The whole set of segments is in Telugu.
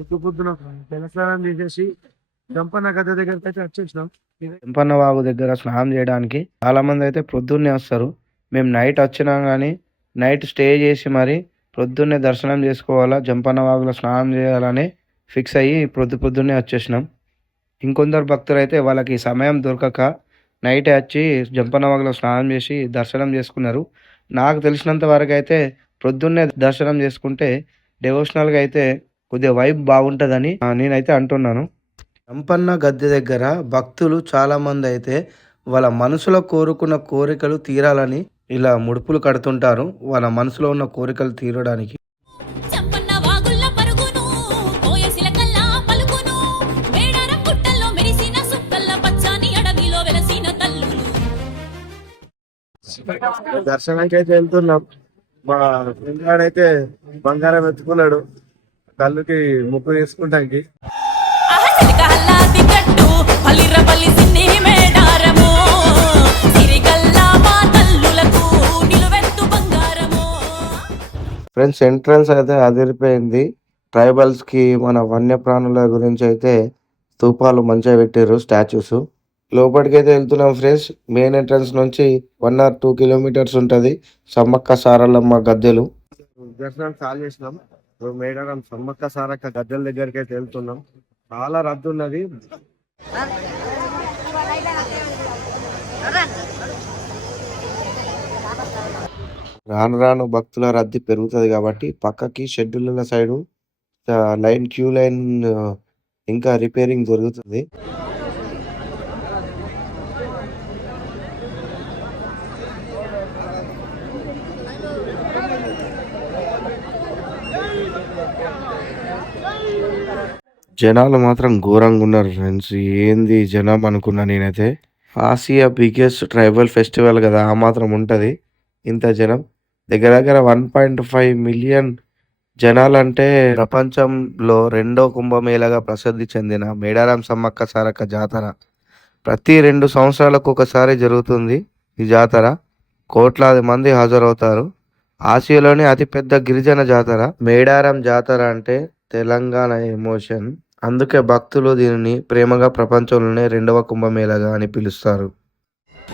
ఎక్కువ పొద్దున జలస్నానం చేసేసి జంపన్న గద్దె దగ్గరికి అయితే వచ్చేసినాం. వెంపన్న వాగు దగ్గర స్నానం చేయడానికి చాలా మంది అయితే ప్రొద్దున్నే వస్తారు. మేము నైట్ వచ్చినాం కానీ నైట్ స్టే చేసి మరి ప్రొద్దున్నే దర్శనం చేసుకోవాలా, జంపన్న వాగులో స్నానం చేయాలని ఫిక్స్ అయ్యి పొద్దున్నే వచ్చేసినాం. ఇంకొందరు భక్తులు అయితే వాళ్ళకి సమయం దొరకక నైట్ వచ్చి జంపన్న వాగులో స్నానం చేసి దర్శనం చేసుకున్నారు. నాకు తెలిసినంత వరకు అయితే ప్రొద్దున్నే దర్శనం చేసుకుంటే డెవోషనల్గా అయితే కొద్దిగా వైబ్ బాగుంటుందని నేనైతే అంటున్నాను. జంపన్న గద్దె దగ్గర భక్తులు చాలా మంది అయితే వాళ్ళ మనసులో కోరుకున్న కోరికలు తీరాలని ఇలా ముడుపులు కడుతుంటారు, వాళ్ళ మనసులో ఉన్న కోరికలు తీరడానికి. చంపన్న వాగుల్ల పరుగును కోయసిలకల్లా పలుకును మేడారం గుట్టల్లో మెరిసిన సుక్కల్ల పచ్చాని అడవిలో వెలసిన తల్లులు. దర్శనానికి అయితే వెళ్తున్నాం. మా ఫ్రెండ్ అయితే బంగారం ఎత్తుకున్నాడు కళ్ళుకి ముక్కు వేసుకుంటానికి. అహసిలకల్లా దిగట్టు పల్లిరపల్లి సిన్ని మేడారము సిరిగల్లా మా తల్లులకు నిలువెత్తు బంగారము. ఫ్రెండ్స్, ఎంట్రన్స్ అయితే అదిరిపోయింది. ట్రైబల్స్కి మన వన్యప్రాణుల గురించి అయితే స్తూపాలు మంచిగా పెట్టారు, స్టాచ్యూస్. లోపలికి అయితే వెళ్తున్నాం ఫ్రెండ్స్. మెయిన్ ఎంట్రన్స్ నుంచి 1 or 2 kilometers ఉంటుంది సమ్మక్క సారలమ్మ గద్దెలు. దర్శనం చాలు చేసినాం. మేడారం సమ్మక్క సారక్క గద్దెల దగ్గరికి అయితే వెళ్తున్నాం. చాలా రద్దు ఉన్నది. రాను రాను భక్తుల రద్దీ పెరుగుతుంది కాబట్టి పక్కకి షెడ్యూల్ల సైడు క్యూ లైన్ ఇంకా రిపేరింగ్ జరుగుతుంది. జనాలు మాత్రం ఘోరంగా ఉన్నారు ఫ్రెండ్స్. ఏంది జనం అనుకున్నా నేనైతే. ఆసియా బిగ్గెస్ట్ ట్రైబల్ ఫెస్టివల్ కదా, ఆ మాత్రం ఉంటుంది ఇంత జనం. దగ్గర దగ్గర 1.5 million జనాలంటే ప్రపంచంలో 2వ కుంభమేళగా ప్రసిద్ధి చెందిన మేడారం సమ్మక్క సారక్క జాతర ప్రతి 2 సంవత్సరాలకు ఒకసారి జరుగుతుంది. ఈ జాతర కోట్లాది మంది హాజరవుతారు. ఆసియాలోని అతిపెద్ద గిరిజన జాతర మేడారం జాతర అంటే తెలంగాణ ఎమోషన్. అందుకే భక్తులు దీనిని ప్రేమగా ప్రపంచంలోనే 2వ కుంభమేళగా అని పిలుస్తారు.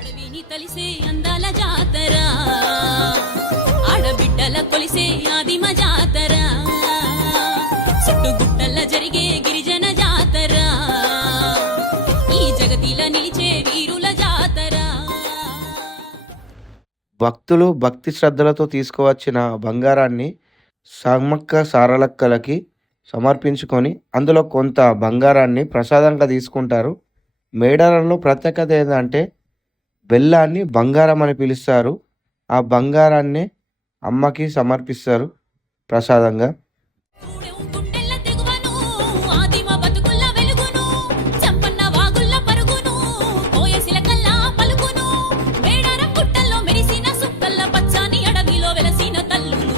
అడవిని తలిసే అందాల జాతర ఆడబిడ్డల కొలిసే ఆదిమ జాతర చుట్టుగుట్టల జరిగే గిరిజన జాతర ఈ జగతిల నిలిచే వీరుల జాతర. భక్తులు భక్తి శ్రద్ధలతో తీసుకువచ్చిన బంగారాన్ని సమ్మక్క సారలక్కలకి సమర్పించుకొని అందులో కొంత బంగారాన్ని ప్రసాదంగా తీసుకుంటారు. మేడారంలో ప్రత్యేకత ఏంటంటే బెల్లాన్ని బంగారం అని పిలుస్తారు. ఆ బంగారాన్ని అమ్మకి సమర్పిస్తారు ప్రసాదంగా. గుండెల్ల తెగువను ఆదిమ బతుకుల్ల వెలుగును చంపన్న వాగుల్ల పరుగును కోయసిలకల్లా పలుకును మేడారం గుట్టల్లో మెరిసిన సుక్కల్ల పచ్చాని అడవిలో వెలసిన తల్లులు.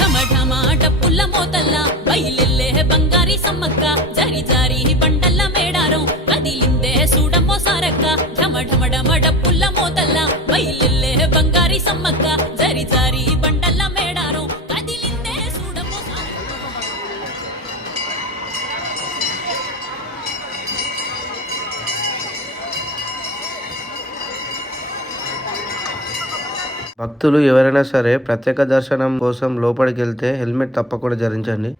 ఢమఢమ డప్పుల్ల మోతల్ల బయలెల్లే బంగారి సమ్మక్క జరి జారి బండల్ల మేడారం కదిలిందే సూడమ్మో సారక్క. ఢమఢమడమ డప్పుల్ల మోతల్ల బయలెల్లే బంగారి సమ్మక్క జరి జారి బండల్ల మేడారం కదిలిందే సూడమ్మో సారక్క. భక్తులు ఎవరైనా సరే ప్రత్యేక దర్శనం కోసం లోపలికి వెళ్తే హెల్మెట్ తప్పకుండా ధరించండి.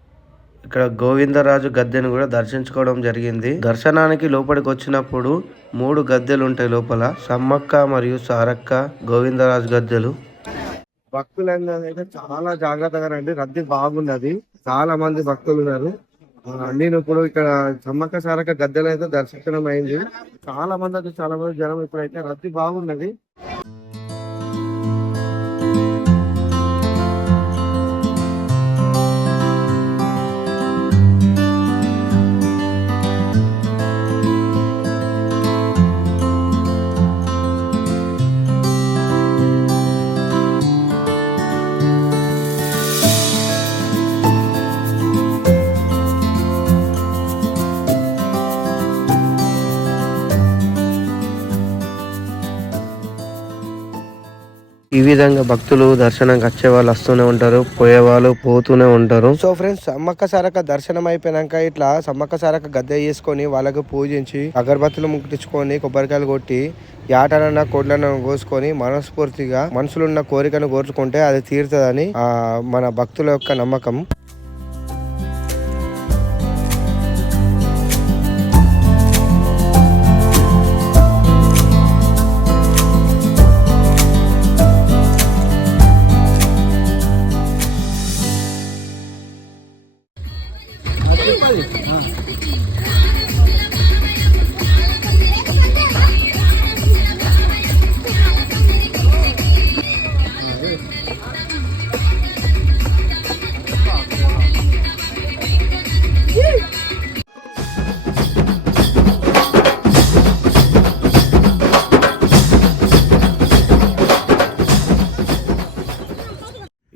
ఇక్కడ గోవిందరాజు గద్దెను కూడా దర్శించుకోవడం జరిగింది. దర్శనానికి లోపలికి వచ్చినప్పుడు 3 గద్దెలు ఉంటాయి లోపల, సమ్మక్క మరియు సారక్క గోవిందరాజు గద్దెలు. భక్తులందరూ చాలా జాగ్రత్తగా రండి. రద్దీ బాగున్నది, చాలా మంది భక్తులు ఉన్నారు. నేను ఇప్పుడు ఇక్కడ సమ్మక్క సారక్క గద్దెలు అయితే దర్శించడం అయింది. చాలా మంది జనం ఇప్పుడైతే రద్దీ బాగున్నది. విధంగా భక్తులు దర్శనంకి వచ్చే వాళ్ళు వస్తూనే ఉంటారు, పోయే వాళ్ళు పోతూనే ఉంటారు. సో ఫ్రెండ్స్, సమ్మక్క సారక్క దర్శనం అయిపోయినాక ఇట్లా సమ్మక్క సారక్క గద్దె చేసుకొని వాళ్ళకు పూజించి అగరబత్తులు ముట్టించుకొని కొబ్బరికాయలు కొట్టి యాటనన్నా కోడ్లన్నా కోసుకొని మనస్ఫూర్తిగా మనసులున్న కోరికను కోరుకుంటే అది తీరుతుందని మన భక్తుల యొక్క నమ్మకం.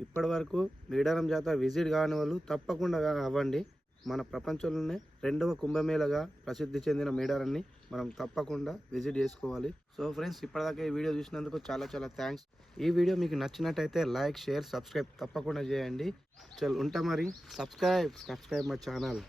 ఇప్పటి వరకు మేడారం జాతర విజిట్ కాని వాళ్ళు తప్పకుండా అవ్వండి. మన ప్రపంచంలోనే 2వ కుంభమేళగా ప్రసిద్ధి చెందిన మేడారాన్ని మనం తప్పకుండా విజిట్ చేసుకోవాలి. సో ఫ్రెండ్స్, ఇప్పటిదాకా ఈ వీడియో చూసినందుకు చాలా చాలా థ్యాంక్స్. ఈ వీడియో మీకు నచ్చినట్టయితే లైక్, షేర్, సబ్స్క్రైబ్ తప్పకుండా చేయండి. చల్ ఉంటా మరి. Subscribe my channel.